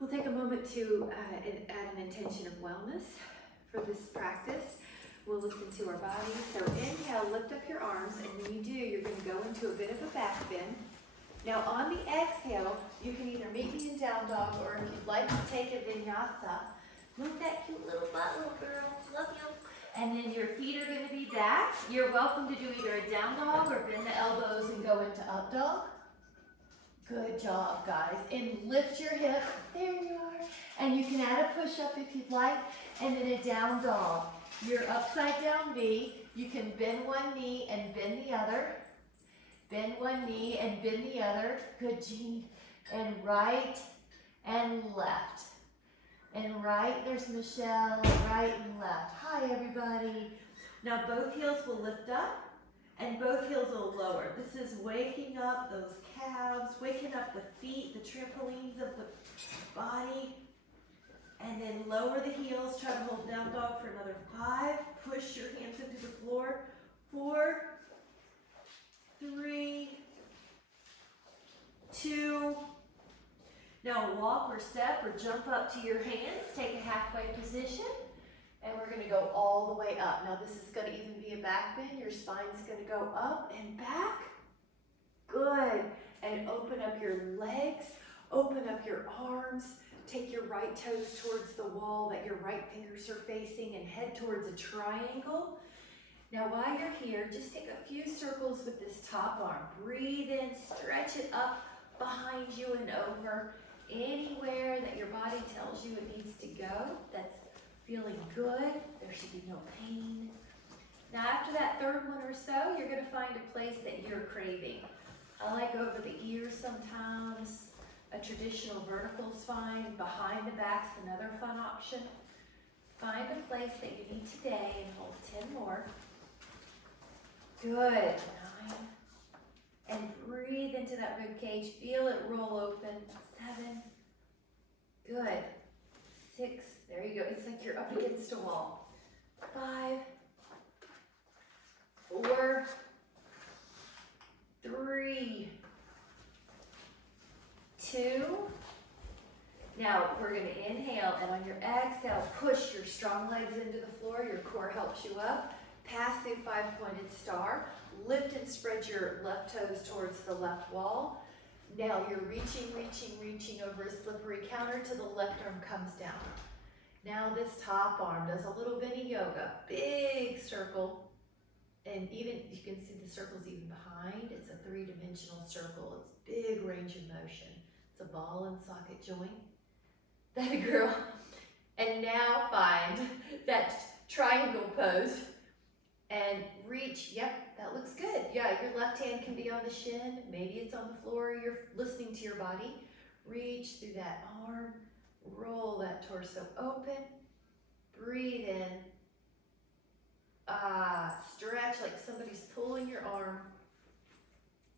We'll take a moment to add an intention of wellness for this practice. We'll listen to our body. So inhale, lift up your arms, and when you do, you're going to go into a bit of a back bend. Now on the exhale, you can either meet me in down dog, or if you'd like to take a vinyasa, move that cute little butt, little girl. Love you. And then your feet are going to be back. You're welcome to do either a down dog or bend the elbows and go into up dog. Good job, guys. And lift your hips. There you are. And you can add a push-up if you'd like. And then a down dog. Your upside down V. You can bend one knee and bend the other. Bend one knee and bend the other. Good, Jean. And right and left. And right, there's Michelle. Right and left. Hi, everybody. Now both heels will lift up. And both heels will lower. This is waking up those calves, waking up the feet, the trampolines of the body. And then lower the heels. Try to hold down dog for another 5. Push your hands into the floor. 4, 3, 2. Now walk or step or jump up to your hands. Take a halfway position. And we're going to go all the way up. Now this is going to even be a back bend. Your spine's going to go up and back. Good. And open up your legs. Open up your arms. Take your right toes towards the wall that your right fingers are facing and head towards a triangle. Now while you're here, just take a few circles with this top arm. Breathe in, stretch it up behind you and over. Anywhere that your body tells you it needs to go. That's feeling good. There should be no pain. Now after that third one or so, you're going to find a place that you're craving. I like over the ears sometimes. A traditional vertical is fine. Behind the back's another fun option. Find a place that you need today and hold 10 more. Good. 9. And breathe into that rib cage. Feel it roll open. 7. Good. 6. There you go. It's like you're up against a wall. 5, 4, 3, 2. Now we're going to inhale, and on your exhale, push your strong legs into the floor. Your core helps you up. Pass through 5-pointed star. Lift and spread your left toes towards the left wall. Now you're reaching over a slippery counter till the left arm comes down. Now this top arm does a little vinyasa, big circle, and even you can see the circles even behind. It's a 3-dimensional circle. It's big range of motion. It's a ball and socket joint. That girl. And now find that triangle pose and reach. Yep, that looks good. Yeah, your left hand can be on the shin. Maybe it's on the floor. You're listening to your body. Reach through that arm. Roll that torso open. Breathe in. Stretch like somebody's pulling your arm.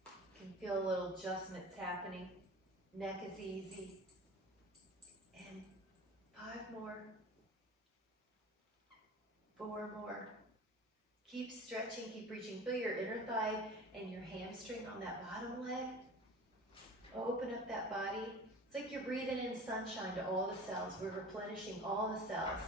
You can feel a little adjustments happening. Neck is easy. And 5 more. 4 more. Keep stretching, keep reaching. Feel your inner thigh and your hamstring on that bottom leg. Open up that body. It's like you're breathing in sunshine to all the cells. We're replenishing all the cells.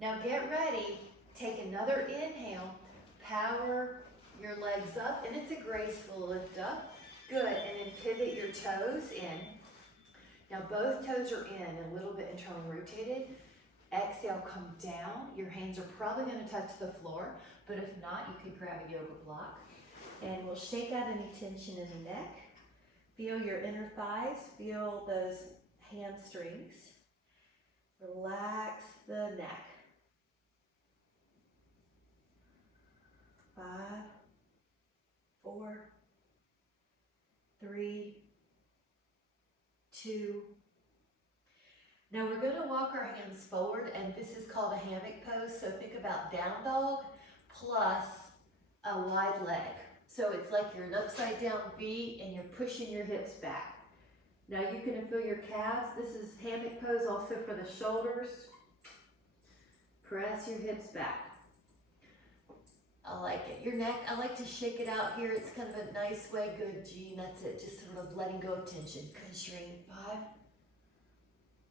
Now get ready. Take another inhale. Power your legs up, and it's a graceful lift up. Good, and then pivot your toes in. Now both toes are in, a little bit internally rotated. Exhale, come down. Your hands are probably going to touch the floor, but if not, you could grab a yoga block. And we'll shake out any tension in the neck. Feel your inner thighs, feel those hamstrings. Relax the neck. 5, 4, 3, 2. Now we're going to walk our hands forward, and this is called a hammock pose. So think about down dog plus a wide leg. So it's like you're an upside down V and you're pushing your hips back. Now you can feel your calves. This is hammock pose also for the shoulders. Press your hips back. I like it. Your neck, I like to shake it out here. It's kind of a nice way. Good, Jean. That's it. Just sort of letting go of tension. Good, Shreen. 5,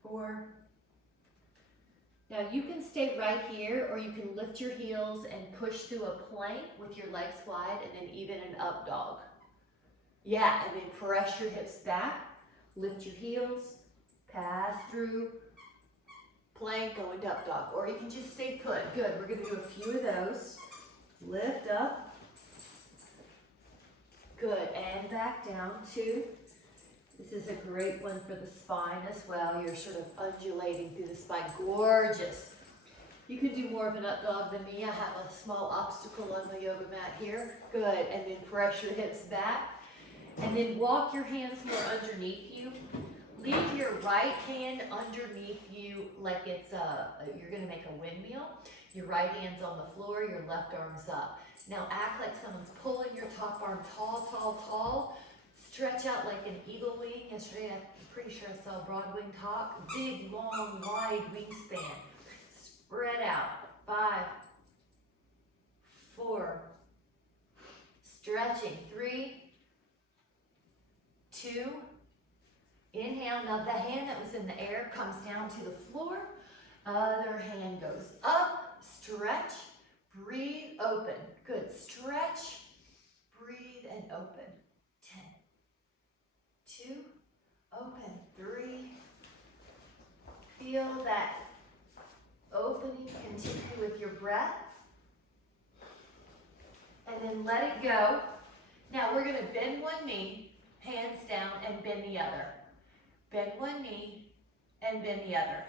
4. Now you can stay right here, or you can lift your heels and push through a plank with your legs wide, and then even an up dog. Yeah, and then press your hips back, lift your heels, pass through, plank, go into up dog. Or you can just stay put. Good, we're gonna do a few of those. Lift up. Good, and back down, 2. This is a great one for the spine as well. You're sort of undulating through the spine. Gorgeous. You can do more of an up dog than me. I have a small obstacle on my yoga mat here. Good, and then press your hips back. And then walk your hands more underneath you. Leave your right hand underneath you like it's you're gonna make a windmill. Your right hand's on the floor, your left arm's up. Now act like someone's pulling your top arm tall, tall, tall. Stretch out like an eagle wing. Yesterday, I'm pretty sure I saw a broad wing hawk. Big, long, wide wingspan. Spread out. 5, 4. Stretching. 3, 2. Inhale. Now the hand that was in the air comes down to the floor. Other hand goes up. Stretch. Breathe. Open. Good. Stretch. Breathe and open. 10. 2, open, 3, feel that opening, continue with your breath, and then let it go. Now we're going to bend one knee, hands down, and bend the other. Bend one knee and bend the other.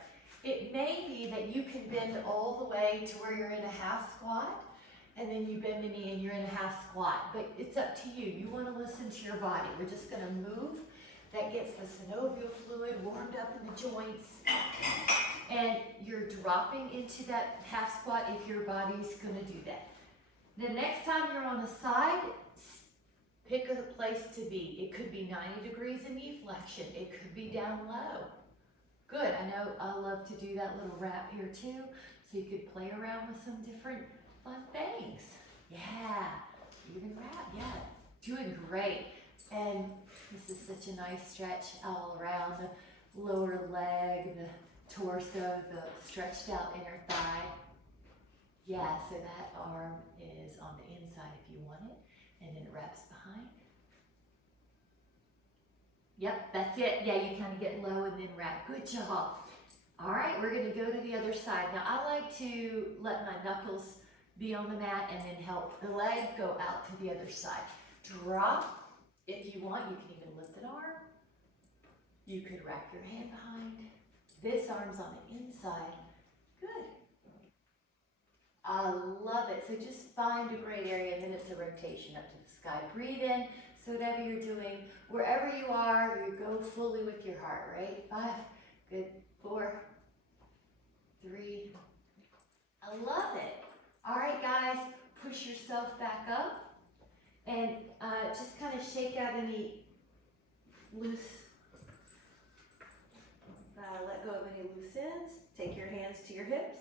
It may be that you can bend all the way to where you're in a half squat, and then you bend the knee and you're in a half squat, but it's up to you. You want to listen to your body. We're just going to move. That gets the synovial fluid warmed up in the joints. And you're dropping into that half squat if your body's gonna do that. The next time you're on the side, pick a place to be. It could be 90 degrees in knee flexion. It could be down low. Good, I know I love to do that little wrap here too, so you could play around with some different fun things. Yeah, even wrap, yeah, doing great. And this is such a nice stretch all around the lower leg, the torso, the stretched out inner thigh. Yeah, so that arm is on the inside if you want it, and then it wraps behind. Yep, that's it. Yeah, you kind of get low and then wrap. Good job. All right, we're going to go to the other side. Now, I like to let my knuckles be on the mat and then help the leg go out to the other side. Drop. If you want, you can even lift an arm. You could wrap your hand behind. This arm's on the inside. Good. I love it. So just find a great area, and then it's a rotation up to the sky. Breathe in. So whatever you're doing, wherever you are, you go fully with your heart, right? 5, good, 4, 3. I love it. All right, guys, push yourself back up. And just kind of shake out any loose, let go of any loose ends. Take your hands to your hips,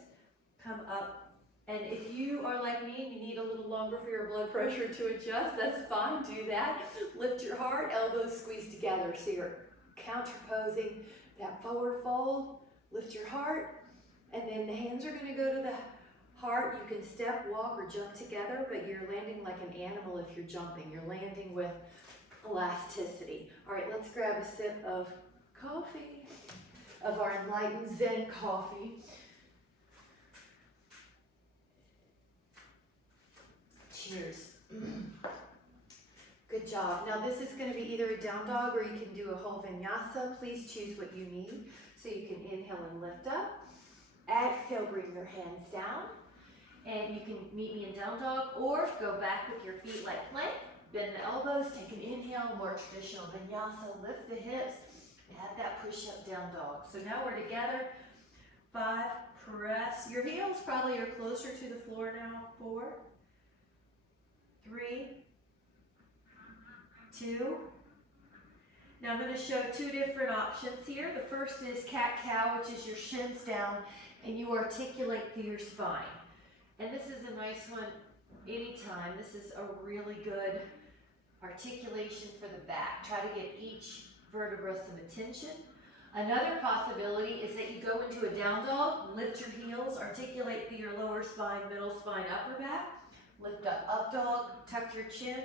come up. And if you are like me and you need a little longer for your blood pressure to adjust, that's fine, do that. Lift your heart, elbows squeeze together. So you're counterposing that forward fold. Lift your heart, and then the hands are gonna go to the heart. You can step, walk, or jump together, but you're landing like an animal if you're jumping. You're landing with elasticity. All right, let's grab a sip of coffee, of our enlightened Zen coffee. Cheers. Good job. Now this is going to be either a down dog or you can do a whole vinyasa. Please choose what you need. So you can inhale and lift up. Exhale, bring your hands down. And you can meet me in down dog or go back with your feet like plank. Bend the elbows, take an inhale, more traditional vinyasa. Lift the hips, add that push-up down dog. So now we're together. 5, press. Your heels probably are closer to the floor now. 4, 3, 2. Now I'm going to show 2 different options here. The first is cat-cow, which is your shins down and you articulate through your spine. And this is a nice one anytime. This is a really good articulation for the back. Try to get each vertebra some attention. Another possibility is that you go into a down dog, lift your heels, articulate through your lower spine, middle spine, upper back. Lift up dog, tuck your chin,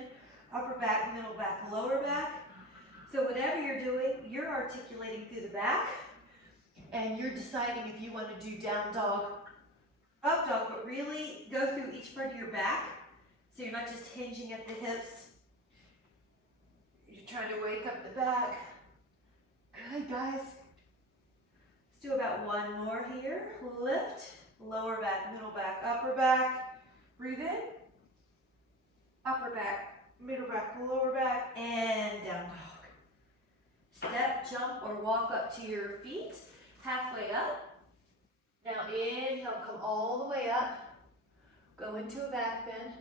upper back, middle back, lower back. So whatever you're doing, you're articulating through the back, and you're deciding if you want to do down dog, up dog, but really go through each part of your back. So you're not just hinging at the hips. You're trying to wake up the back. Good, guys. Let's do about one more here. Lift, lower back, middle back, upper back. Breathe in. Upper back, middle back, lower back, and down dog. Step, jump, or walk up to your feet, halfway up. Now inhale, come all the way up. Go into a back bend,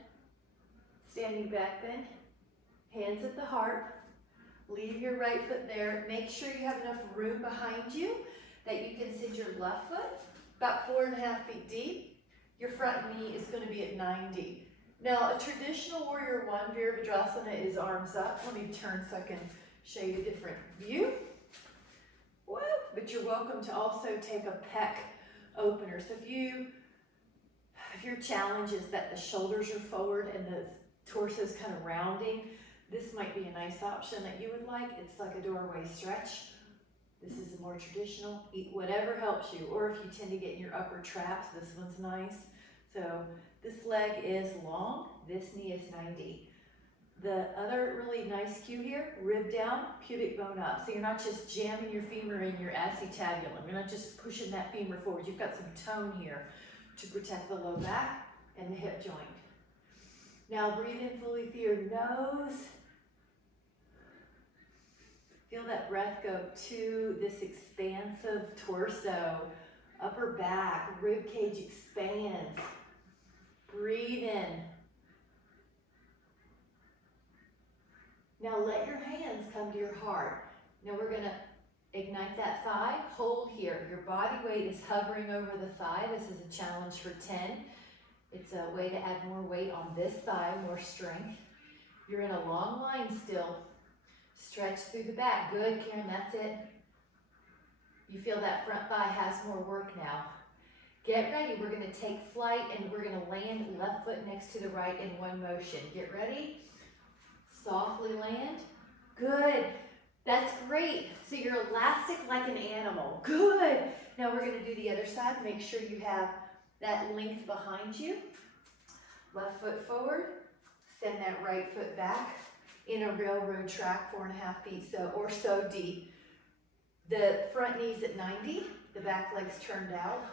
standing back bend, hands at the heart. Leave your right foot there. Make sure you have enough room behind you that you can send your left foot about 4.5 feet deep. Your front knee is going to be at 90. Now, a traditional warrior one, Virabhadrasana, is arms up. Let me turn so I can show you a different view. Woo! But you're welcome to also take a pec opener. So if your challenge is that the shoulders are forward and the torso is kind of rounding, this might be a nice option that you would like. It's like a doorway stretch. This is a more traditional. Eat whatever helps you. Or if you tend to get in your upper traps, this one's nice. So this leg is long, this knee is 90. The other really nice cue here, rib down, pubic bone up. So you're not just jamming your femur in your acetabulum. You're not just pushing that femur forward. You've got some tone here to protect the low back and the hip joint. Now breathe in fully through your nose. Feel that breath go to this expansive torso, upper back, rib cage expands. Breathe in. Now let your hands come to your heart. Now we're going to ignite that thigh. Hold here. Your body weight is hovering over the thigh. This is a challenge for 10. It's a way to add more weight on this thigh, more strength. You're in a long line still. Stretch through the back. Good, Karen, that's it. You feel that front thigh has more work now. Get ready, we're gonna take flight and we're gonna land left foot next to the right in one motion. Get ready, softly land. Good, that's great. So you're elastic like an animal. Good. Now we're gonna do the other side. Make sure you have that length behind you. Left foot forward, send that right foot back in a railroad track, 4.5 feet or so deep. The front knee's at 90, the back leg's turned out.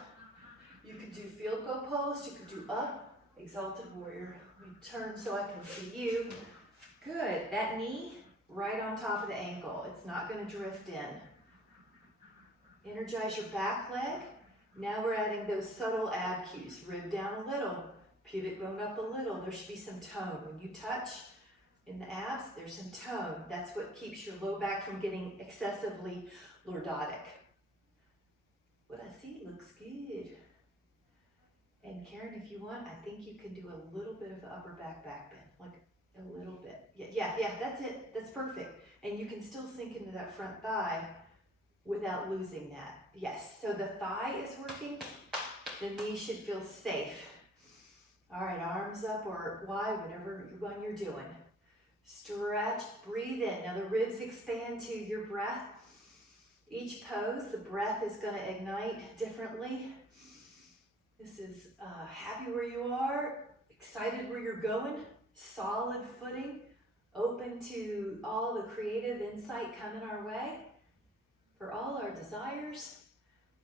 You could do field goal pose, you could do up, exalted warrior. Let me turn so I can see you. Good, that knee right on top of the ankle. It's not gonna drift in. Energize your back leg. Now we're adding those subtle ab cues. Rib down a little, pubic bone up a little. There should be some tone. When you touch in the abs, there's some tone. That's what keeps your low back from getting excessively lordotic. What I see looks good. And Karen, if you want, I think you can do a little bit of the upper back bend, like a little bit. Yeah, that's it. That's perfect. And you can still sink into that front thigh without losing that. Yes, so the thigh is working. The knee should feel safe. All right, arms up or wide, whatever one you're doing. Stretch, breathe in. Now the ribs expand to your breath. Each pose, the breath is going to ignite differently. This is happy where you are, excited where you're going, solid footing, open to all the creative insight coming our way for all our desires.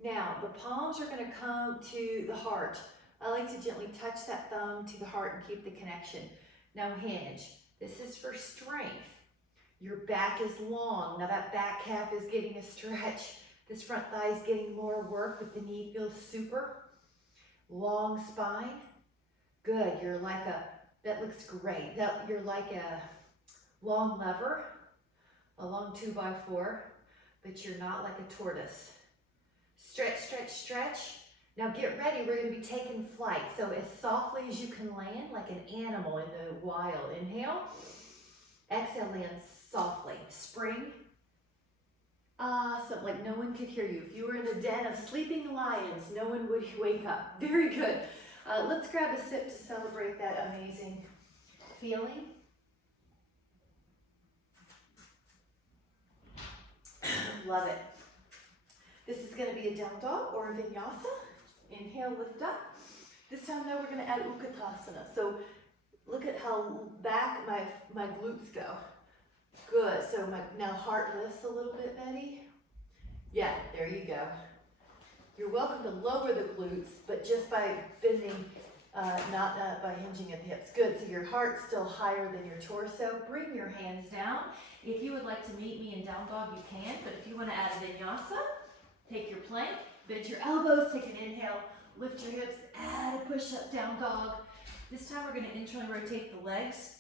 Now, the palms are going to come to the heart. I like to gently touch that thumb to the heart and keep the connection. Now hinge. This is for strength. Your back is long. Now that back calf is getting a stretch. This front thigh is getting more work, but the knee feels super. Long spine. Good. You're like that looks great. You're like a long lever, a long 2x4, but you're not like a tortoise. Stretch, stretch, stretch. Now get ready. We're going to be taking flight. So as softly as you can land, like an animal in the wild. Inhale. Exhale, land softly. Spring. Awesome, like no one could hear you. If you were in a den of sleeping lions, no one would wake up. Very good. Let's grab a sip to celebrate that amazing feeling. Love it. This is going to be a down dog or a vinyasa. Inhale, lift up. This time though, we're going to add Utkatasana. So look at how back my glutes go. Good. So now heart lifts a little bit, Betty. Yeah, there you go. You're welcome to lower the glutes, but just by bending, not by hinging at the hips. Good. So your heart's still higher than your torso. Bring your hands down. If you would like to meet me in down dog, you can. But if you want to add a vinyasa, take your plank, bend your elbows, take an inhale, lift your hips, add a push-up down dog. This time we're going to internally rotate the legs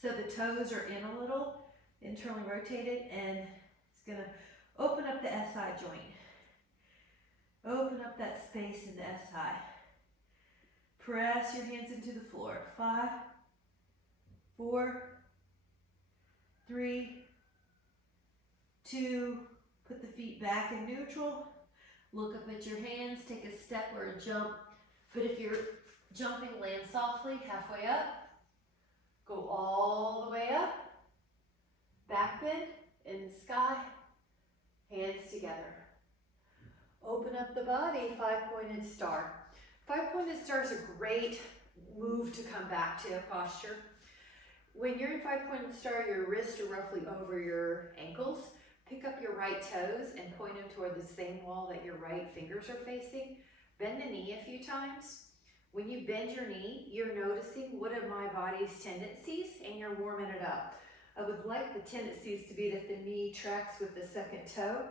so the toes are in a little, internally rotated, and it's going to open up the SI joint. Open up that space in the SI. Press your hands into the floor. 5, 4, 3, 2, put the feet back in neutral. Look up at your hands, take a step or a jump. But if you're jumping, land softly, halfway up. Go all the way up. Back bend in the sky. Hands together. Open up the body, 5-pointed star. 5-pointed star is a great move to come back to posture. When you're in 5-pointed star, your wrists are roughly over your ankles. Pick up your right toes and point them toward the same wall that your right fingers are facing. Bend the knee a few times. When you bend your knee, you're noticing what are my body's tendencies and you're warming it up. I would like the tendencies to be that the knee tracks with the second toe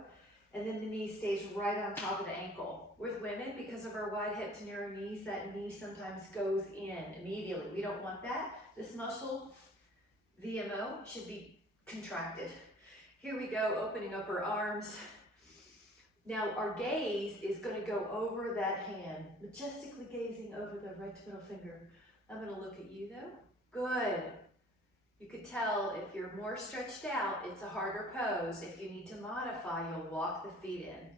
and then the knee stays right on top of the ankle. With women, because of our wide hip to narrow knees, that knee sometimes goes in immediately. We don't want that. This muscle, VMO, should be contracted. Here we go, opening up our arms. Now our gaze is going to go over that hand, majestically gazing over the right middle finger. I'm going to look at you though. Good. You could tell if you're more stretched out, it's a harder pose. If you need to modify, you'll walk the feet in.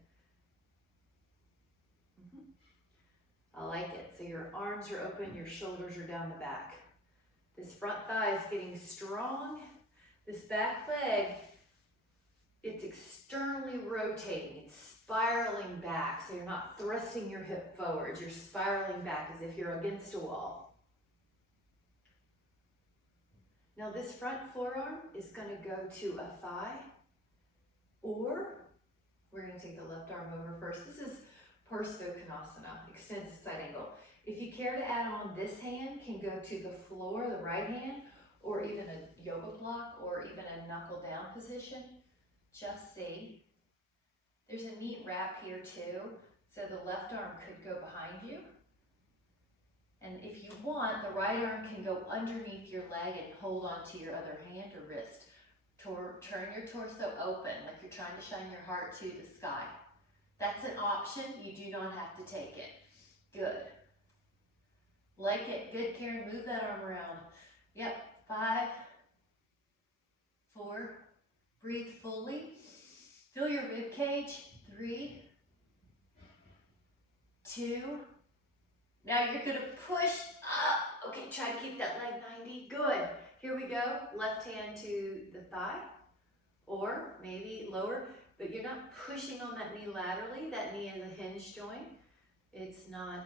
I like it. So your arms are open, your shoulders are down the back. This front thigh is getting strong. This back leg, it's externally rotating. It's spiraling back. So you're not thrusting your hip forward. You're spiraling back as if you're against a wall. Now this front forearm is going to go to a thigh, or we're going to take the left arm over first. This is Parsvakonasana, extended side angle. If you care to add on, this hand can go to the floor, the right hand, or even a yoga block, or even a knuckle down position. Just see. There's a neat wrap here too, so the left arm could go behind you. And if you want, the right arm can go underneath your leg and hold on to your other hand or wrist. Turn your torso open, like you're trying to shine your heart to the sky. That's an option. You do not have to take it. Good. Like it. Good, Karen. Move that arm around. Yep. 5, 4. Breathe fully. Feel your rib cage. 3, 2. Now you're going to push up. Okay, try to keep that leg 90. Good. Here we go. Left hand to the thigh, or maybe lower, but you're not pushing on that knee laterally. That knee is a hinge joint. It's not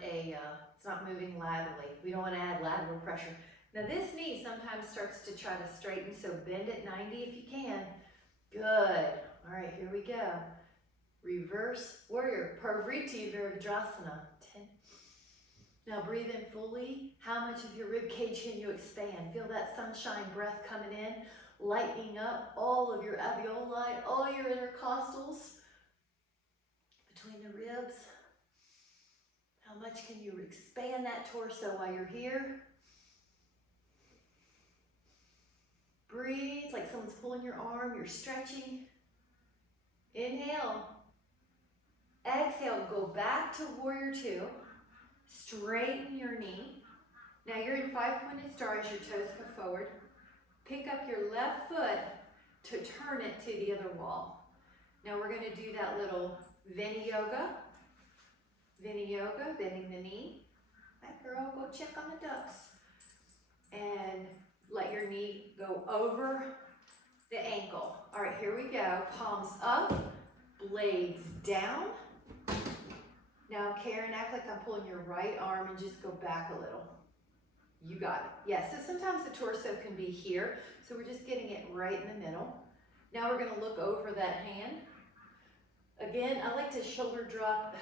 moving laterally. We don't want to add lateral pressure. Now this knee sometimes starts to try to straighten, so bend at 90 if you can. Good. All right, here we go. Reverse warrior, Parvriti Virabhadrasana. 10. Now breathe in fully. How much of your rib cage can you expand? Feel that sunshine breath coming in, lightening up all of your alveoli, all your intercostals between the ribs. How much can you expand that torso while you're here? Breathe like someone's pulling your arm, you're stretching. Inhale. Exhale, go back to warrior 2. Straighten your knee. Now you're in 5-pointed star as your toes come forward. Pick up your left foot to turn it to the other wall. Now we're gonna do that little Vini yoga, bending the knee. That girl, go check on the ducks. And let your knee go over the ankle. All right, here we go. Palms up, blades down. Now, Karen, act like I'm pulling your right arm and just go back a little. You got it. Yeah, so sometimes the torso can be here, so we're just getting it right in the middle. Now we're gonna look over that hand. Again, I like to shoulder drop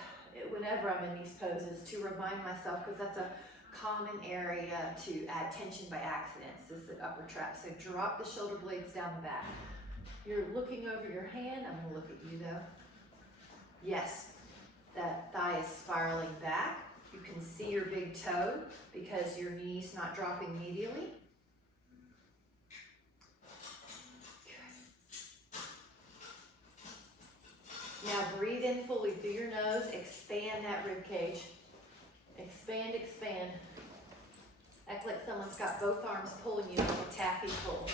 whenever I'm in these poses to remind myself, because that's a common area to add tension by accident. This is the upper trap. So drop the shoulder blades down the back. You're looking over your hand. I'm gonna look at you though. Yes, that thigh is spiraling back. You can see your big toe because your knee's not dropping medially. Now breathe in fully through your nose, expand that rib cage. Expand, expand. Act like someone's got both arms pulling you like a taffy pull.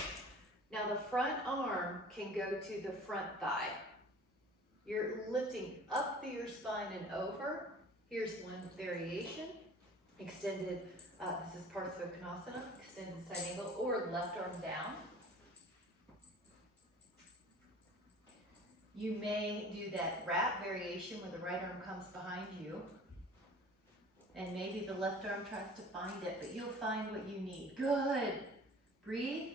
Now the front arm can go to the front thigh. You're lifting up through your spine and over. Here's one variation. Extended, this is Parsvakonasana, extended side angle, or left arm down. You may do that wrap variation where the right arm comes behind you. And maybe the left arm tries to find it, but you'll find what you need. Good. Breathe.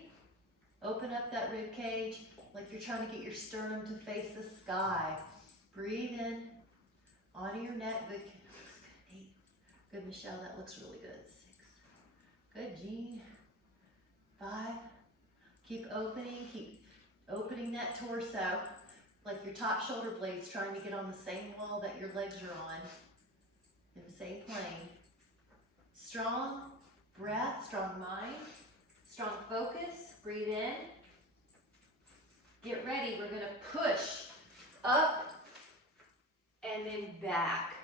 Open up that rib cage like you're trying to get your sternum to face the sky. Breathe in. Onto your neck. Good. Looks good. 8. Good, Michelle. That looks really good. 6. Good, Jean. 5. Keep opening. Keep opening that torso like your top shoulder blades trying to get on the same wall that your legs are on. In the same plane. Strong breath, strong mind, strong focus. Breathe in. Get ready. We're going to push up and then back.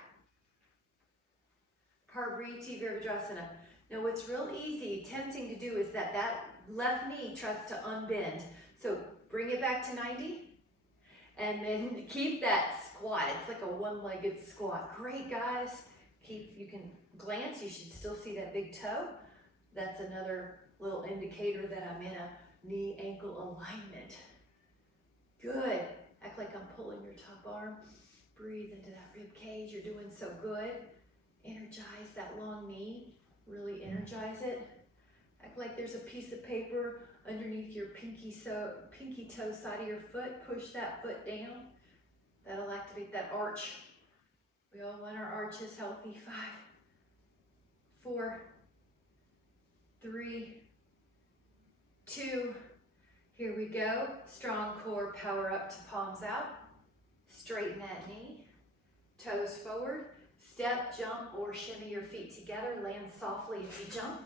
Parvriti Virabhadrasana. Now what's real easy, tempting to do is that left knee tries to unbend. So bring it back to 90 and then keep that squat. It's like a one-legged squat. Great, guys. You can glance, you should still see that big toe. That's another little indicator that I'm in a knee-ankle alignment. Good. Act like I'm pulling your top arm. Breathe into that rib cage. You're doing so good. Energize that long knee. Really energize it. Act like there's a piece of paper underneath your pinky toe side of your foot. Push that foot down. That'll activate that arch. We all want our arches healthy. 5, 4, 3, 2. Here we go. Strong core, power up to palms out. Straighten that knee. Toes forward. Step, jump, or shimmy your feet together. Land softly if you jump.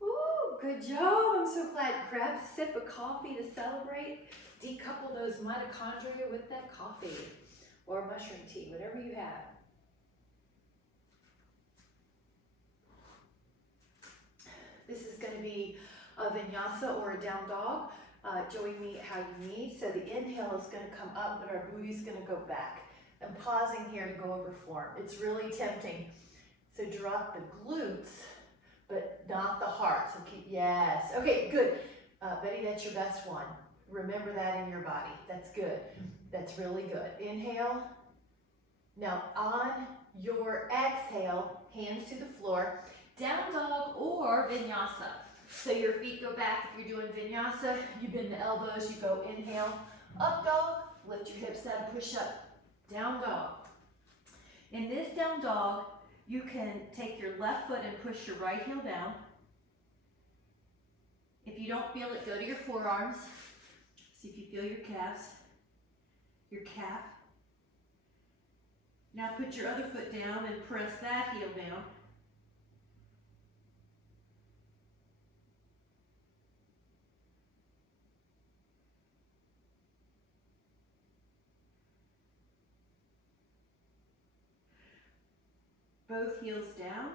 Ooh, good job. I'm so glad. Grab a sip of coffee to celebrate. Decouple those mitochondria with that coffee or mushroom tea, whatever you have. This is going to be a vinyasa or a down dog. Join me how you need. So the inhale is going to come up, but our booty's going to go back. I'm pausing here to go over form. It's really tempting. So drop the glutes, but not the heart. So keep, yes. Okay, good. Betty, that's your best one. Remember that in your body. That's good. That's really good. Inhale. Now on your exhale, hands to the floor. Down dog or vinyasa. So your feet go back. If you're doing vinyasa, you bend the elbows, you go inhale. Up dog, lift your hips up, push up. Down dog. In this down dog, you can take your left foot and push your right heel down. If you don't feel it, go to your forearms. See if you feel your calves, your calf. Now put your other foot down and press that heel down. Both heels down.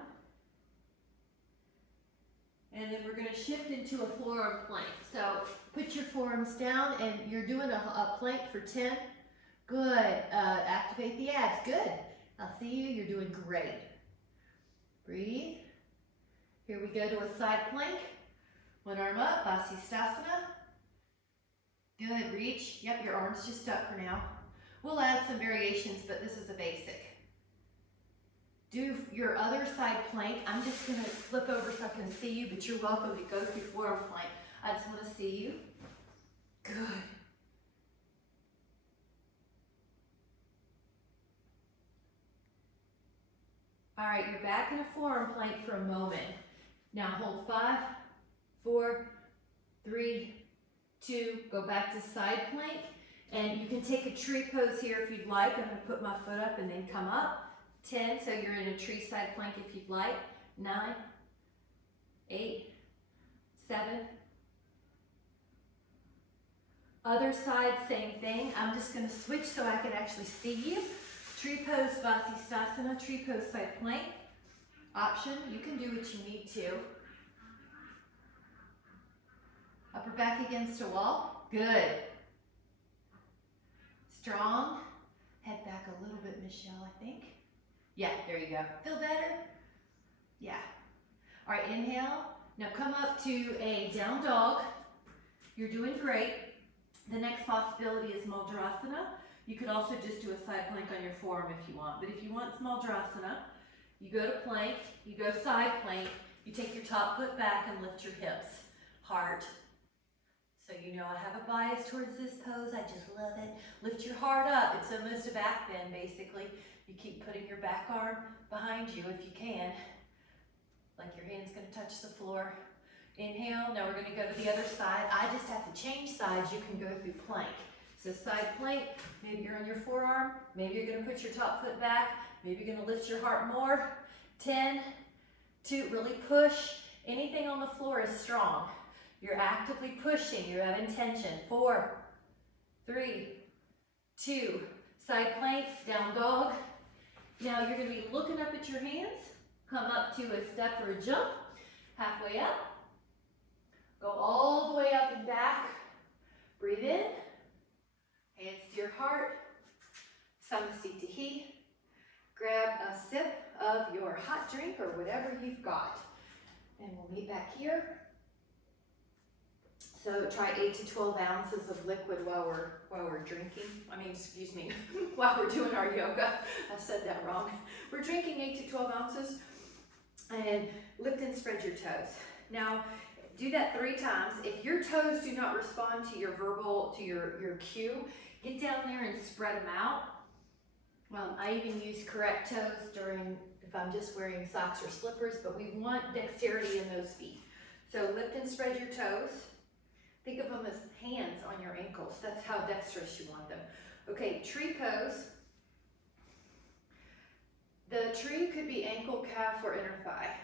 And then we're going to shift into a forearm plank. So put your forearms down and you're doing a plank for 10. Good. Activate the abs. Good. I'll see you. You're doing great. Breathe. Here we go to a side plank. One arm up, Vasisthasana. Good, reach. Yep, your arm's just up for now. We'll add some variations, but this is a basic. Do your other side plank. I'm just gonna flip over so I can see you, but you're welcome to go through forearm plank. I just wanna see you. Good. All right, you're back in a forearm plank for a moment. Now hold 5, 4, 3, 2, go back to side plank. And you can take a tree pose here if you'd like. I'm gonna put my foot up and then come up. 10, so you're in a tree side plank if you'd like. 9, 8, 7. Other side, same thing. I'm just gonna switch so I can actually see you. Tree pose, Vasisthasana, tree pose, side plank. Option, you can do what you need to. Upper back against a wall, good. Strong, head back a little bit, Michelle, I think. Yeah, there you go. Feel better? Yeah. All right, inhale. Now come up to a down dog. You're doing great. The next possibility is Mudrasana. You could also just do a side plank on your forearm if you want. But if you want Mudrasana, you go to plank, you go side plank, you take your top foot back and lift your hips. Heart. So you know I have a bias towards this pose. I just love it. Lift your heart up. It's almost a back bend, basically. You keep putting your back arm behind you if you can. Like your hand's gonna touch the floor. Inhale, now we're gonna go to the other side. I just have to change sides. You can go through plank. So side plank, maybe you're on your forearm, maybe you're gonna put your top foot back, maybe you're gonna lift your heart more. 10, 2, really push. Anything on the floor is strong. You're actively pushing, you have intention. 4, 3, 2, side plank, down dog. Now you're gonna be looking up at your hands, come up to a step or a jump, halfway up. Go all the way up and back. Breathe in. Hands to your heart. Samasthiti. Grab a sip of your hot drink or whatever you've got. And we'll meet back here. So try 8 to 12 ounces of liquid while we're drinking. While we're doing our yoga. I said that wrong. We're drinking 8 to 12 ounces. And lift and spread your toes. Now, do that 3 times. If your toes do not respond to your your cue, get down there and spread them out. I even use correct toes if I'm just wearing socks or slippers, but we want dexterity in those feet. So lift and spread your toes. Think of them as hands on your ankles. That's how dexterous you want them. Okay, tree pose. The tree could be ankle, calf, or inner thigh.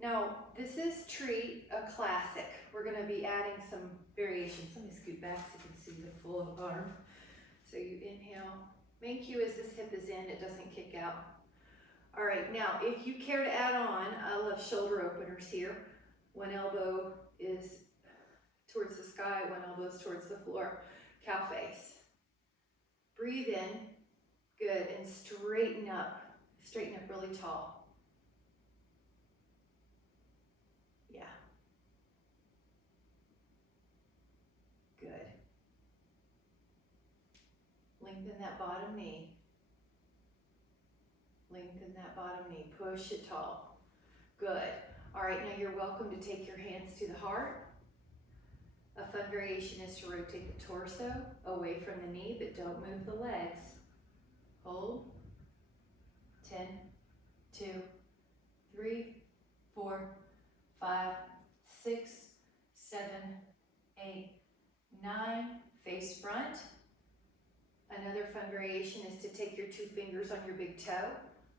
Now, this is tree, a classic. We're gonna be adding some variations. Let me scoot back so you can see the full arm. So you inhale. Main cue is this hip is in, it doesn't kick out. All right, now, if you care to add on, I love shoulder openers here. One elbow is towards the sky, one elbow is towards the floor. Cow face. Breathe in, good, and straighten up really tall. Yeah. Good. Lengthen that bottom knee. Lengthen that bottom knee. Push it tall. Good. All right, now you're welcome to take your hands to the heart. A fun variation is to rotate the torso away from the knee, but don't move the legs. Hold. 10, 2, 3, 4, 5, 6, 7, 8, 9. Face front. Another fun variation is to take your 2 fingers on your big toe.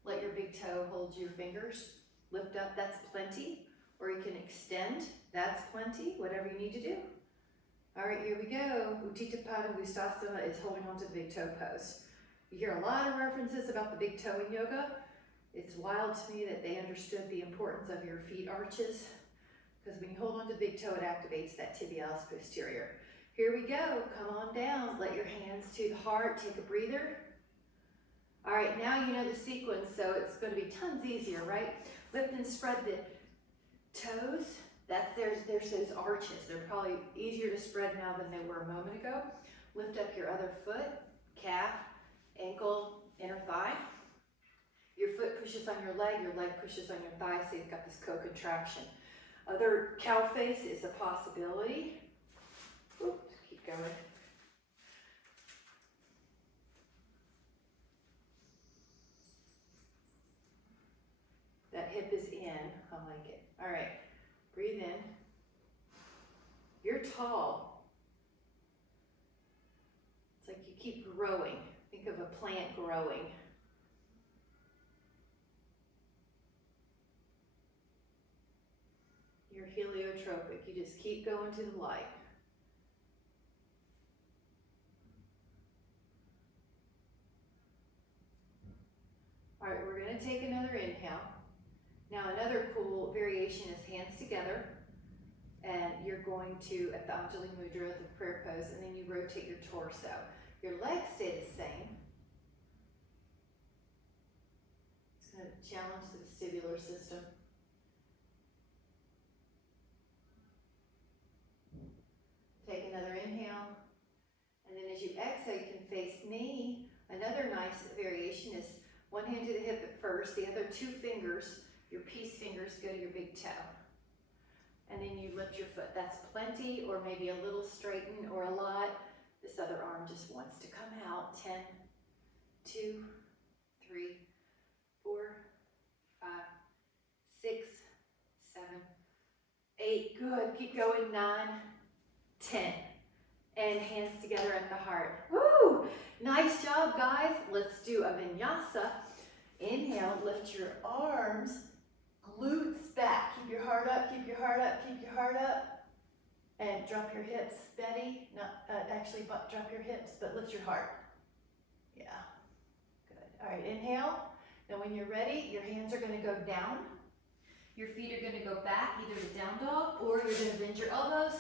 Let your big toe hold your fingers. Lift up, that's plenty. Or you can extend, that's plenty, whatever you need to do. All right, here we go. Utthita Pada Utthasana is holding on to the big toe pose. You hear a lot of references about the big toe in yoga. It's wild to me that they understood the importance of your feet arches, because when you hold on to the big toe, it activates that tibialis posterior. Here we go. Come on down. Let your hands to the heart. Take a breather. All right, now you know the sequence, so it's going to be tons easier, right? Lift and spread the toes. There's those arches. They're probably easier to spread now than they were a moment ago. Lift up your other foot, calf, ankle, inner thigh. Your foot pushes on your leg pushes on your thigh, so you've got this co-contraction. Other cow face is a possibility. Ooh, keep going. That hip is in. I like it. All right, breathe in. You're tall. It's like you keep growing. Think of a plant growing. You're heliotropic. You just keep going to the light. All right, we're going to take another inhale. Now another cool variation is hands together, and you're going to, at the Anjali Mudra, the prayer pose, and then you rotate your torso. Your legs stay the same. It's going to challenge the vestibular system. Take another inhale, and then as you exhale, you can face me. Another nice variation is one hand to the hip at first, the other two fingers, your peace fingers, go to your big toe. And then you lift your foot. That's plenty, or maybe a little straighten, or a lot. This other arm just wants to come out. 10, 2, 3, 4, 5, 6, 7, 8. Good. Keep going. 9, 10. And hands together at the heart. Woo! Nice job, guys. Let's do a vinyasa. Inhale, lift your arms, glutes back. Keep your heart up, keep your heart up, keep your heart up. And drop your hips, Betty. Drop your hips, but lift your heart. Yeah, good. All right, inhale. Now when you're ready, your hands are gonna go down. Your feet are gonna go back, either to down dog, or you're gonna bend your elbows.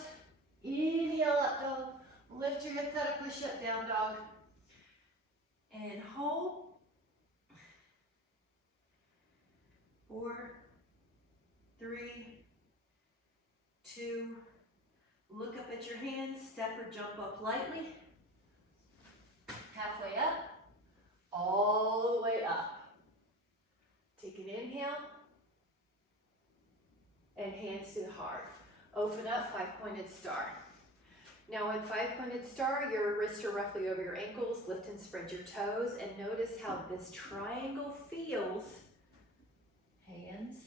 Inhale, up dog. Lift your hips out of push-up, down dog. And hold. 4, 3, 2, look up at your hands, step or jump up lightly. Halfway up, all the way up. Take an inhale, and hands to the heart. Open up, 5-pointed star. Now in 5-pointed star, your wrists are roughly over your ankles. Lift and spread your toes, and notice how this triangle feels. Hands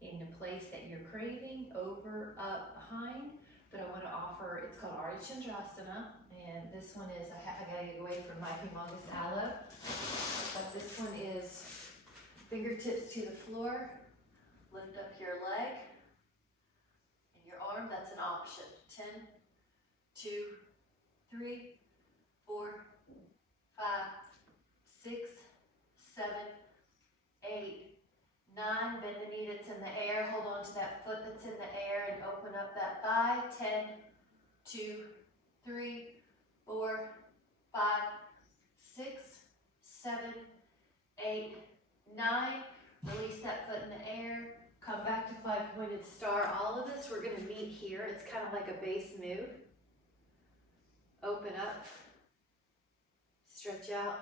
in the place that you're craving, over, up, behind. But I want to offer, it's called Ardha Chandrasana, and this one is, I gotta get away from my humongous aloe, but this one is fingertips to the floor, lift up your leg, and your arm, that's an option. 10, 2, 3, 4, 5, 6, 7, 8, 9, bend the knee that's in the air, hold on to that foot that's in the air and open up that thigh. 10, 2, 3, 4, 5, 6, 7, 8, 9. Release that foot in the air, come back to 5-pointed star. All of this, we're gonna meet here. It's kind of like a base move. Open up, stretch out,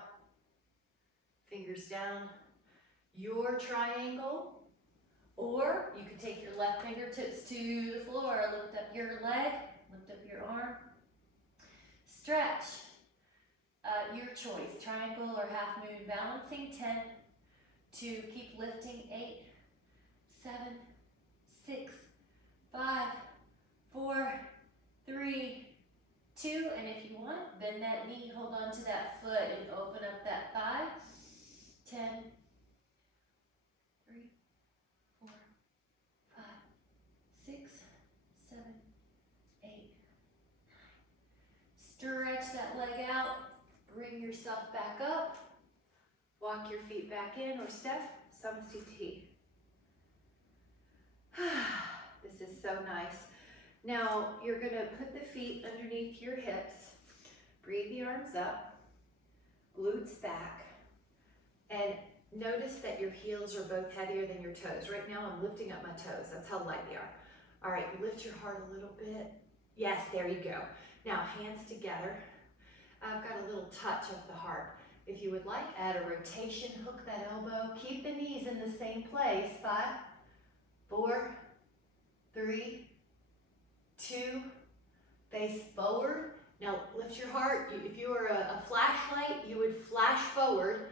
fingers down. Your triangle, or you can take your left fingertips to the floor, lift up your leg, lift up your arm, stretch, your choice, triangle or half moon balancing. 10, 2, keep lifting. 8, 7, 6, 5, 4, 3, 2, and if you want, bend that knee, hold on to that foot and open up that thigh. 10, 3, 4, 5, 6, 7, 8, 9. Stretch that leg out, bring yourself back up, walk your feet back in or step, Samsiti. This is so nice. Now you're gonna put the feet underneath your hips, breathe the arms up, glutes back, and notice that your heels are both heavier than your toes. Right now I'm lifting up my toes, that's how light they are. All right, lift your heart a little bit. Yes, there you go. Now hands together. I've got a little touch of the heart. If you would like, add a rotation, hook that elbow, keep the knees in the same place. 5, 4, 3, 2, face forward. Now lift your heart. If you were a flashlight, you would flash forward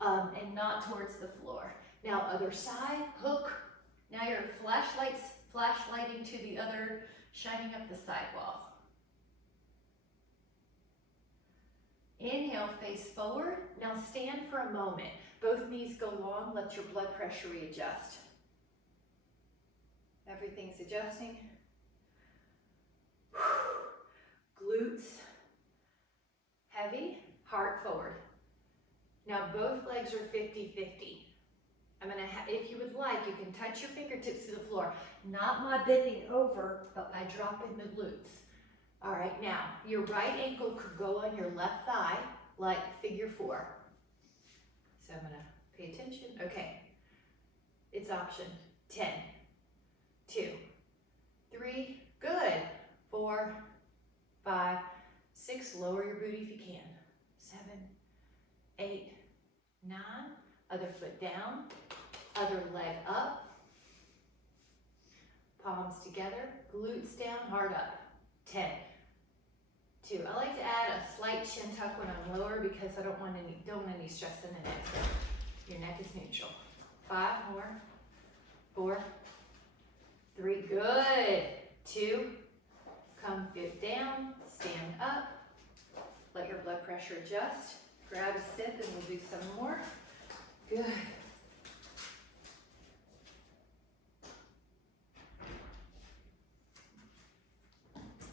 and not towards the floor. Now other side, hook. Now your flashlighting to the other, shining up the sidewall. Inhale, face forward. Now stand for a moment. Both knees go long, let your blood pressure readjust. Everything's adjusting. Glutes heavy, heart forward. Now both legs are 50-50. If you would like, you can touch your fingertips to the floor. Not my bending over, but I drop in the glutes. All right, now your right ankle could go on your left thigh, like figure 4. So I'm gonna pay attention. Okay, it's option 10, 2, 3, good. 4, 5, 6, lower your booty if you can. 7, 8, 9, other foot down, other leg up, palms together, glutes down, heart up. 10, 2. I like to add a slight chin tuck when I'm lower because I don't want any stress in the neck. So your neck is neutral. 5 more. 4, 3, good. 2, come fit down, stand up. Let your blood pressure adjust. Grab a sip and we'll do some more. Good.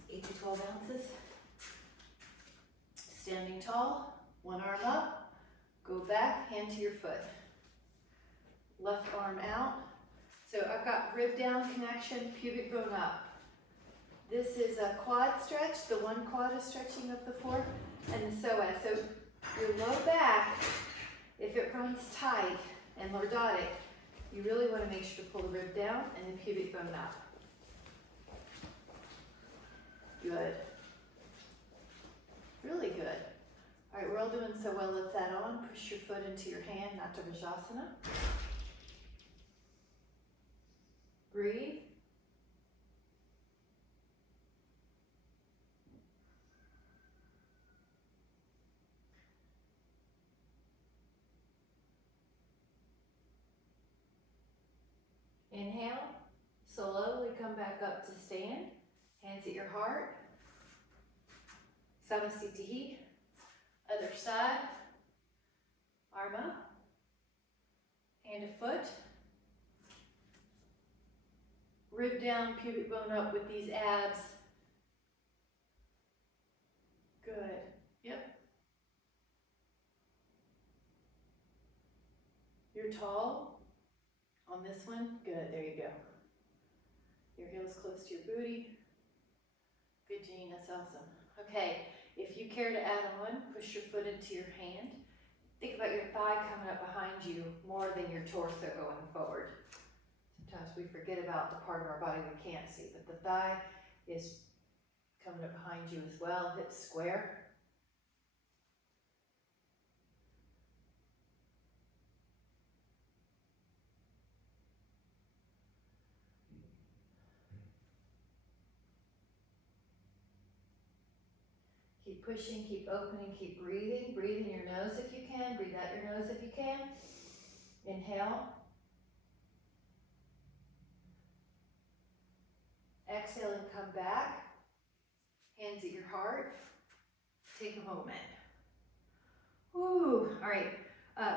8 to 12 ounces. Standing tall, one arm up, go back, hand to your foot. Left arm out. So I've got rib down connection, pubic bone up. This is a quad stretch. The one quad is stretching of the 4, and the psoas. So your low back, if it runs tight and lordotic, you really want to make sure to pull the rib down and the pubic bone up. Good. Really good. All right, we're all doing so well. Let's add on. Push your foot into your hand, Nata Vajrasana. Breathe. Inhale. Slowly come back up to stand. Hands at your heart. Samasthiti. Other side. Arm up. Hand to foot. Rib down, pubic bone up with these abs. Good. Yep. You're tall on this one. Good. There you go. Your heel's close to your booty. Good, Jean. That's awesome. Okay. If you care to add on, push your foot into your hand. Think about your thigh coming up behind you more than your torso going forward. Sometimes we forget about the part of our body we can't see, but the thigh is coming up behind you as well. Hips square. Keep pushing, keep opening, keep breathing. Breathe in your nose if you can. Breathe out your nose if you can. Inhale. Exhale and come back. Hands at your heart. Take a moment. Woo. All right.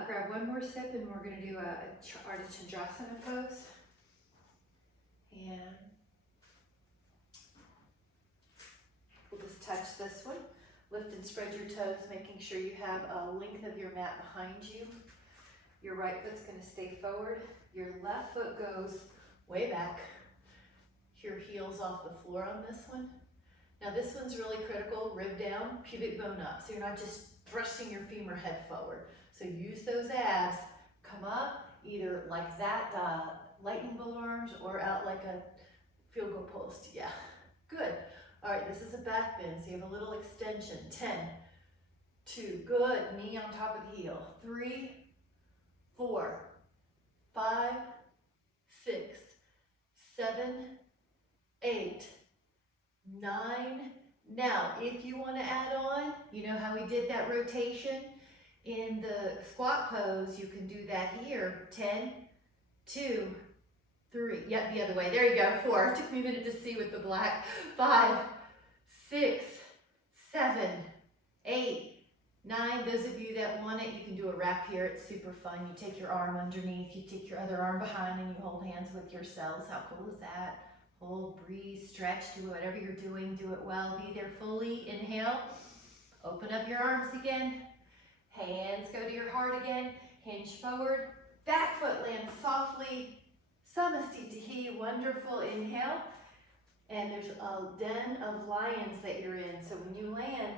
Grab one more sip and we're going to do a Ardha Chandrasana pose. And we'll just touch this one. Lift and spread your toes, making sure you have a length of your mat behind you. Your right foot's going to stay forward. Your left foot goes way back. your heels off the floor on this one. Now this one's really critical, rib down, pubic bone up. So you're not just thrusting your femur head forward. So use those abs, come up, either like that, lightning bolt arms, or out like a field goal post. Yeah, good. All right, this is a back bend, so you have a little extension. 10, 2, good. Knee on top of the heel. 3, 4, 5, 6, 7, 8, 9. Now, if you want to add on, you know how we did that rotation in the squat pose, you can do that here. 10, 2, 3. Yep, the other way. There you go. 4. Took me a minute to see with the black. 5, 6, 7, 8, 9. Those of you that want it, you can do a wrap here. It's super fun. You take your arm underneath, you take your other arm behind, and you hold hands with yourselves. How cool is that? Hold, breathe, stretch, do whatever you're doing. Do it well. Be there fully. Inhale. Open up your arms again. Hands go to your heart again. Hinge forward. Back foot lands softly. Samastitihi. Wonderful. Inhale. And there's a den of lions that you're in. So when you land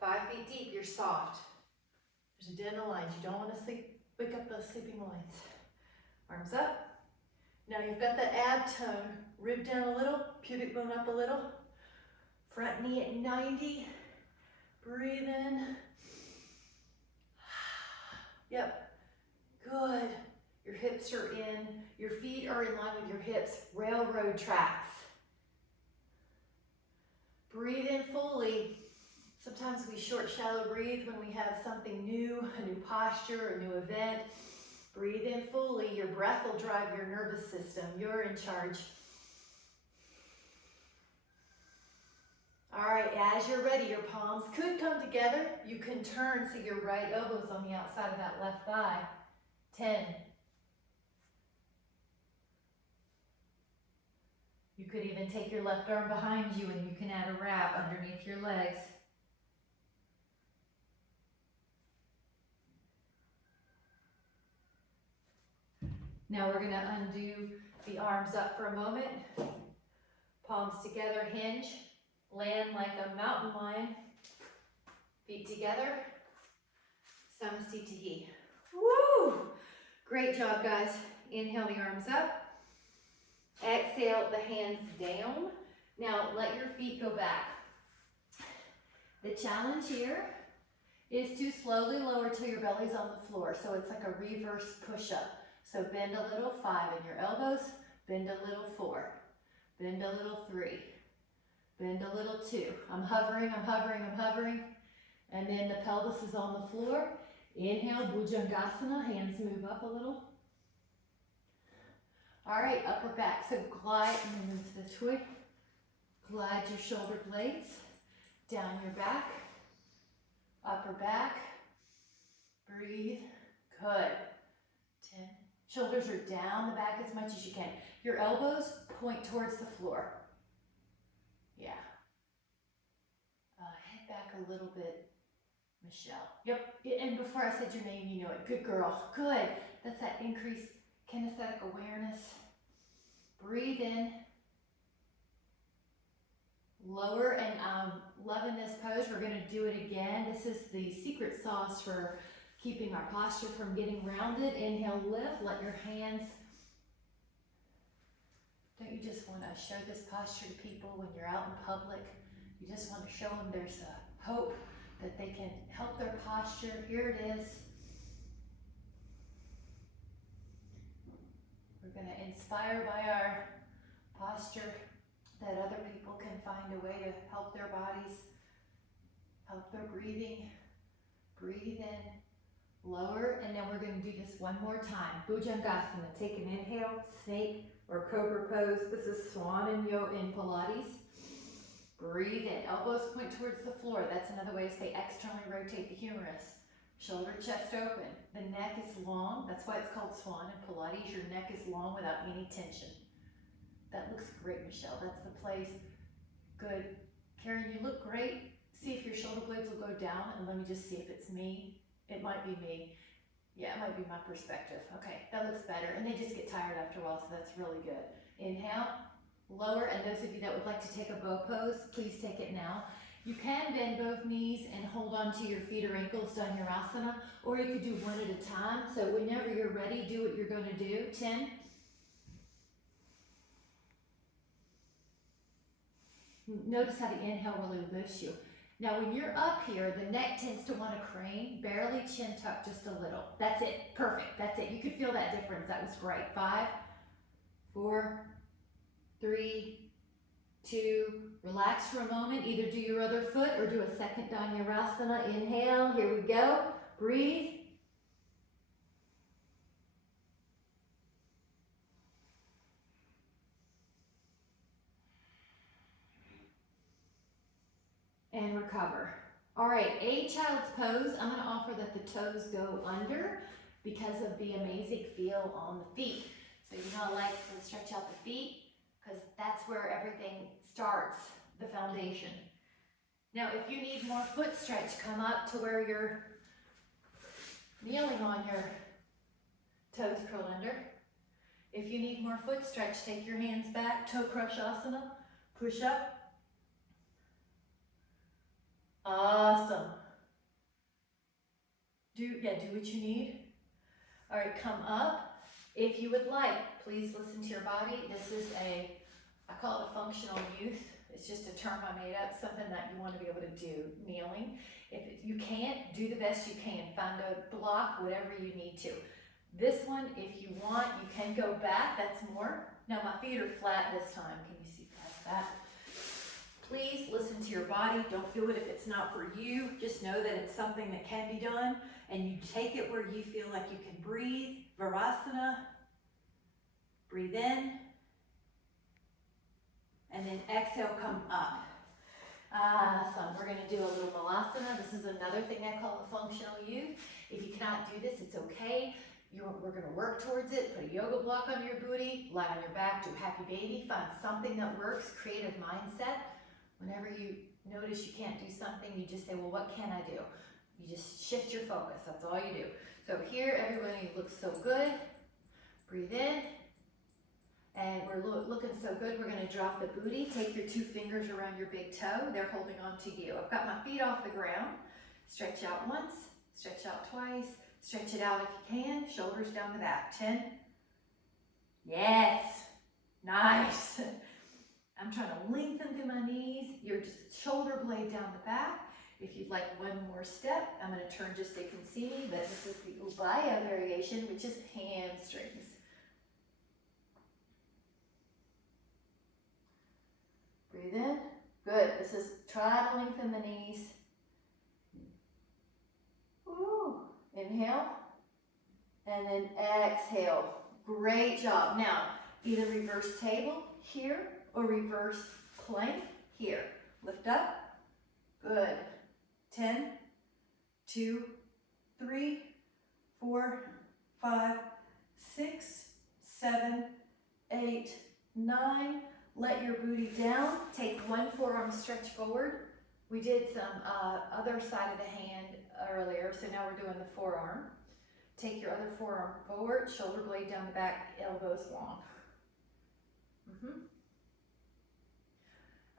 5 feet deep, you're soft. There's a den of lions. You don't want to wake up those sleeping lions. Arms up. Now you've got that ab tone. Rib down a little, pubic bone up a little. Front knee at 90. Breathe in. Yep, good. Your hips are in. Your feet are in line with your hips. Railroad tracks. Breathe in fully. Sometimes we short, shallow breathe when we have something new, a new posture, a new event. Breathe in fully. Your breath will drive your nervous system. You're in charge. All right, as you're ready, your palms could come together. You can turn so your right elbow's on the outside of that left thigh. 10. You could even take your left arm behind you and you can add a wrap underneath your legs. Now we're gonna undo the arms up for a moment. Palms together, hinge. Land like a mountain lion. Feet together. Samastitihi. Woo! Great job, guys. Inhale the arms up. Exhale the hands down. Now let your feet go back. The challenge here is to slowly lower till your belly's on the floor. So it's like a reverse push-up. So bend a little, 5 in your elbows. Bend a little, 4. Bend a little, 3. Bend a little, 2. I'm hovering, I'm hovering, I'm hovering. And then the pelvis is on the floor. Inhale, Bhujangasana, hands move up a little. All right, upper back. So glide, and then move this way. Glide your shoulder blades down your back. Upper back. Breathe. Good. 10. Shoulders are down the back as much as you can. Your elbows point towards the floor. Yeah. Head back a little bit, Michelle. Yep. And before I said your name, you know it. Good girl. Good. That's that increased kinesthetic awareness. Breathe in. Lower, and loving this pose. We're going to do it again. This is the secret sauce for keeping our posture from getting rounded. Inhale, lift. Let your hands. Don't you just want to show this posture to people when you're out in public? You just want to show them there's a hope that they can help their posture. Here it is. We're going to inspire by our posture that other people can find a way to help their bodies, help their breathing. Breathe in, lower, and then we're going to do this one more time. Bhujangasana. Take an inhale, snake or cobra pose. This is Swan and Yo in Pilates. Breathe in. Elbows point towards the floor. That's another way to say externally rotate the humerus. Shoulder, chest open. The neck is long. That's why it's called Swan in Pilates. Your neck is long without any tension. That looks great, Michelle. That's the place. Good. Karen, you look great. See if your shoulder blades will go down, and let me just see if it's me. It might be me. Yeah, it might be my perspective. Okay, that looks better. And they just get tired after a while, so that's really good. Inhale, lower, and those of you that would like to take a bow pose, please take it now. You can bend both knees and hold on to your feet or ankles, Dhanurasana, or you could do one at a time. So whenever you're ready, do what you're going to do. 10. Notice how the inhale really lifts you. Now when you're up here, the neck tends to want to crane, barely chin tuck just a little. That's it, perfect, that's it. You could feel that difference, that was great. 5, 4, 3, 2, relax for a moment. Either do your other foot or do a second Dhanurasana. Inhale, here we go, breathe. And recover. All right, a child's pose. I'm going to offer that the toes go under because of the amazing feel on the feet. So you know, I like to stretch out the feet because that's where everything starts, the foundation. Now, if you need more foot stretch, come up to where you're kneeling on your toes curled under. If you need more foot stretch, take your hands back, toe crush asana, push up. Awesome. Do what you need. All right, come up. If you would like, please listen to your body. This is I call it a functional youth. It's just a term I made up, something that you want to be able to do, kneeling. If you can't, do the best you can. Find a block, whatever you need to. This one, if you want, you can go back. That's more. Now my feet are flat this time. Can you see past that? Please listen to your body. Don't do it if it's not for you. Just know that it's something that can be done, and you take it where you feel like you can breathe. Virasana. Breathe in. And then exhale, come up. Awesome. We're going to do a little malasana. This is another thing I call a functional youth. If you cannot do this, it's okay. We're going to work towards it. Put a yoga block on your booty. Lie on your back. Do happy baby. Find something that works. Creative mindset. Whenever you notice you can't do something, you just say, well, what can I do? You just shift your focus. That's all you do. So here, everybody looks so good. Breathe in. And we're looking so good, we're going to drop the booty. Take your 2 fingers around your big toe. They're holding on to you. I've got my feet off the ground. Stretch out once, stretch out twice. Stretch it out if you can. Shoulders down the back. 10. Yes. Nice. I'm trying to lengthen through my knees. Your just shoulder blade down the back. If you'd like one more step, I'm going to turn just so you can see me, but this is the Ubaya variation, which is hamstrings. Breathe in. Good. This is try to lengthen the knees. Woo. Inhale. And then exhale. Great job. Now, either reverse table here or reverse plank here. Lift up. Good. 10, 2, 3, 4, 5, 6, 7, 8, 9. Let your booty down. Take one forearm stretch forward. We did some other side of the hand earlier, so now we're doing the forearm. Take your other forearm forward, shoulder blade down the back, elbows long.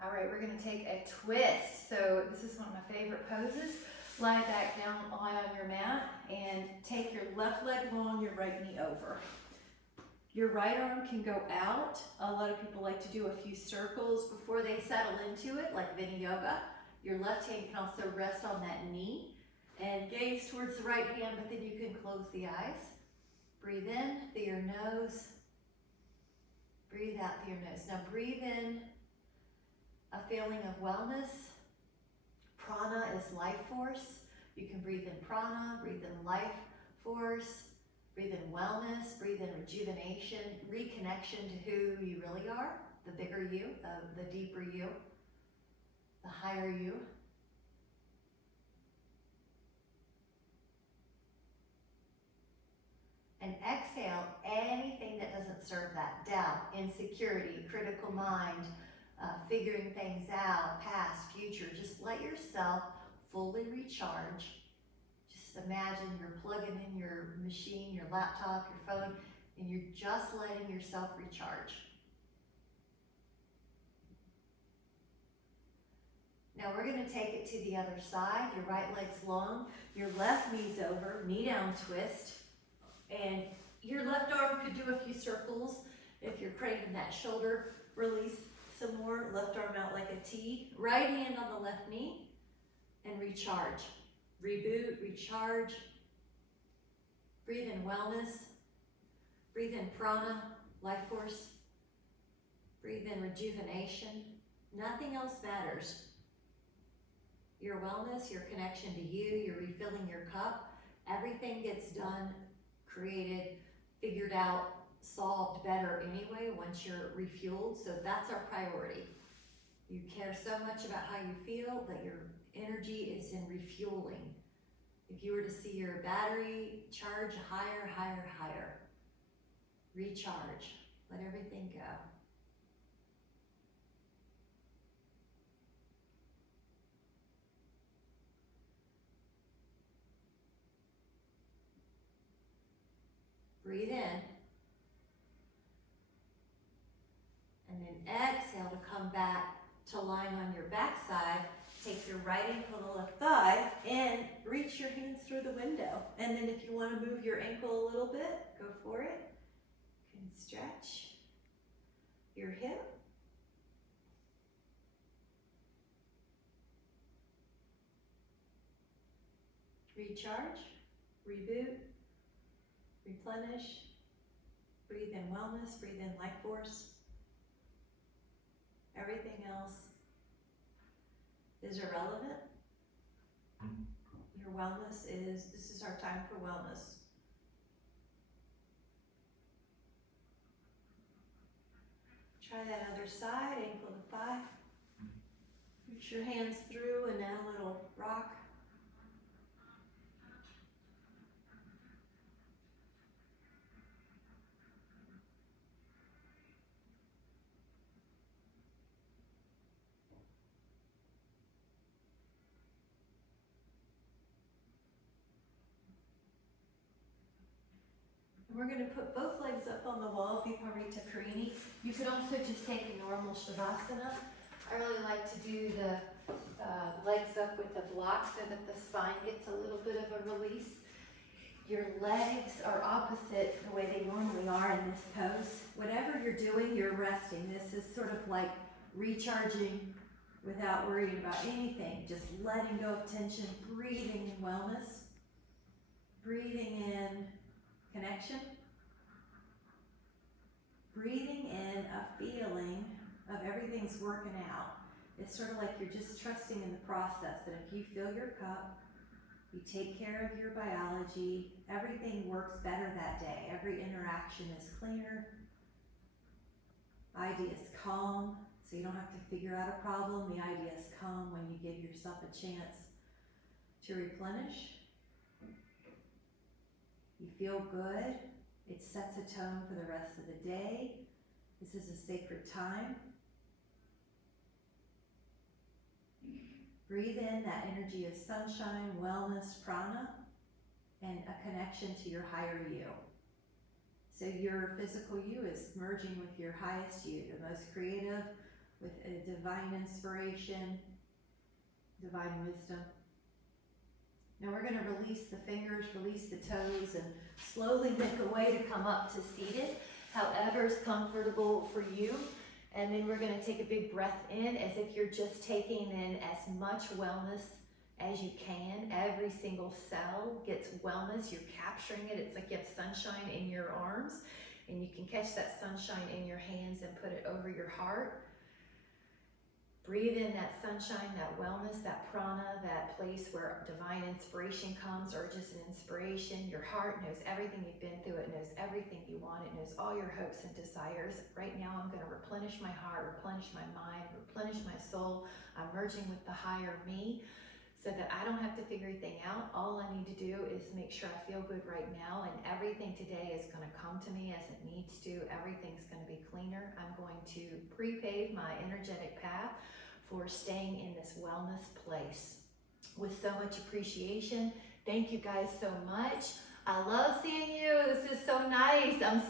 All right, we're going to take a twist. So this is one of my favorite poses. Lie back down, lie on your mat, and take your left leg long, your right knee over. Your right arm can go out. A lot of people like to do a few circles before they settle into it, like Vinyasa. Your left hand can also rest on that knee and gaze towards the right hand, but then you can close the eyes. Breathe in through your nose. Breathe out through your nose. Now breathe in a feeling of wellness. Prana is life force. You can breathe in prana, breathe in life force, breathe in wellness, breathe in rejuvenation, reconnection to who you really are, the bigger you, the deeper you, the higher you. And exhale anything that doesn't serve that. Doubt, insecurity, critical mind, figuring things out, past, future. Just let yourself fully recharge. Just imagine you're plugging in your machine, your laptop, your phone, and you're just letting yourself recharge. Now we're gonna take it to the other side. Your right leg's long, your left knee's over, knee down twist. And your left arm could do a few circles if you're craving that shoulder release some more. Left arm out like a T. Right hand on the left knee and recharge. Reboot, recharge. Breathe in wellness. Breathe in prana, life force. Breathe in rejuvenation. Nothing else matters. Your wellness, your connection to you, you're refilling your cup. Everything gets done, created, figured out, solved better anyway once you're refueled. So that's our priority. You care so much about how you feel that your energy is in refueling. If you were to see your battery charge higher, higher, higher, recharge, let everything go. Breathe in. And then exhale to come back to lying on your backside. Take your right ankle to the left thigh and reach your hands through the window. And then if you want to move your ankle a little bit, go for it. You can stretch your hip. Recharge, reboot, replenish. Breathe in wellness, breathe in life force. Everything else is irrelevant. Your wellness is, this is our time for wellness. Try that other side, ankle to thigh. Reach your hands through and add a little rock. We're going to put both legs up on the wall, Viparita Karini. You could also just take a normal Shavasana. I really like to do the legs up with the block so that the spine gets a little bit of a release. Your legs are opposite the way they normally are in this pose. Whatever you're doing, you're resting. This is sort of like recharging without worrying about anything. Just letting go of tension, breathing in wellness, breathing in connection, breathing in a feeling of everything's working out. It's sort of like you're just trusting in the process, that if you fill your cup, you take care of your biology, everything works better that day. Every interaction is cleaner. Ideas calm, so you don't have to figure out a problem. The ideas come when you give yourself a chance to replenish. You feel good. It sets a tone for the rest of the day. This is a sacred time. Breathe in that energy of sunshine, wellness, prana, and a connection to your higher you. So your physical you is merging with your highest you, the most creative, with a divine inspiration, divine wisdom. Now we're going to release the fingers, release the toes, and slowly make a way to come up to seated, however is comfortable for you. And then we're going to take a big breath in as if you're just taking in as much wellness as you can. Every single cell gets wellness. You're capturing it. It's like you have sunshine in your arms, and you can catch that sunshine in your hands and put it over your heart. Breathe in that sunshine, that wellness, that prana, that place where divine inspiration comes, or just an inspiration. Your heart knows everything you've been through. It knows everything you want. It knows all your hopes and desires. Right now, I'm going to replenish my heart, replenish my mind, replenish my soul. I'm merging with the higher me so that I don't have to figure anything out. All I need to do is make sure I feel good right now, and everything today is going to come to me as it needs to. Everything's going to be cleaner. I'm going to pre-pave my energetic path for staying in this wellness place with so much appreciation. Thank you guys so much. I love seeing you. This is so nice. I'm